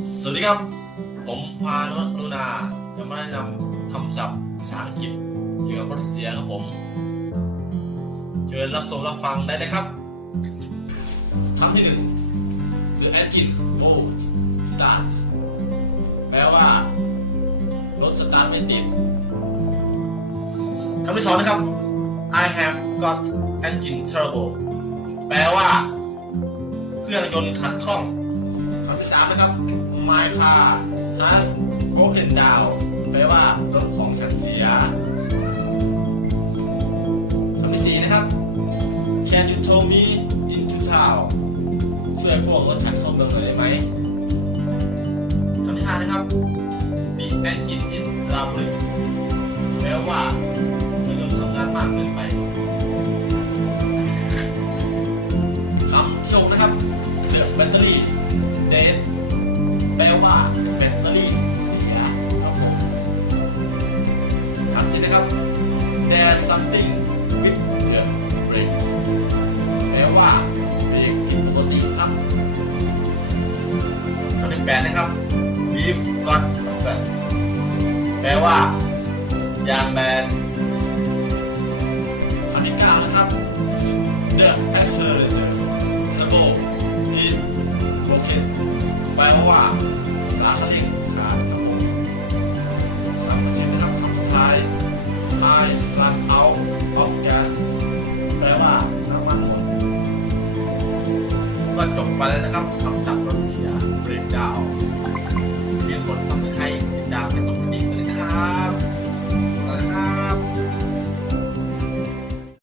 สวัสดีครับ ผมพานุนุนาจะมาแนะนำคำศัพท์ภาษาอังกฤษเกี่ยวกับรถเสียครับผม เชิญรับชมรับฟังได้เลยครับคำที่หนึ่ง The engine won't start แปลว่ารถสตาร์ทไม่ติดคำที่สองนะครับ I have got engine trouble แปลว่า เครื่องยนต์ขัดข้องคำที่สามนะครับ My car has broken down แปลว่ารถของฉันเสียคำที่สี่นะครับ Can you tow me into town ช่วยพวกรถฉันเข้าเมืองหน่อยได้ไหมคำที่ห้านะครับ The engine is rumbling แปลว่าเครื่องยนต์ทำงานมากเกินไปคำที่หกนะครับ The battery is dead ว่าแบตเตอรี่เสียครับผมคำที่นะครับ There's something with the brakes แปลว่าเบรกผิดปกติครับคำที่แปดนะครับ We've got a flat แปลว่ายางแบนคำที่เก้านะครับ The accelerator turbo is broken แปลว่า I run out of gas แปลว่าน้ำมันหมดก็จบไปแล้วนะครับคำศัพท์รถเสีย breakdown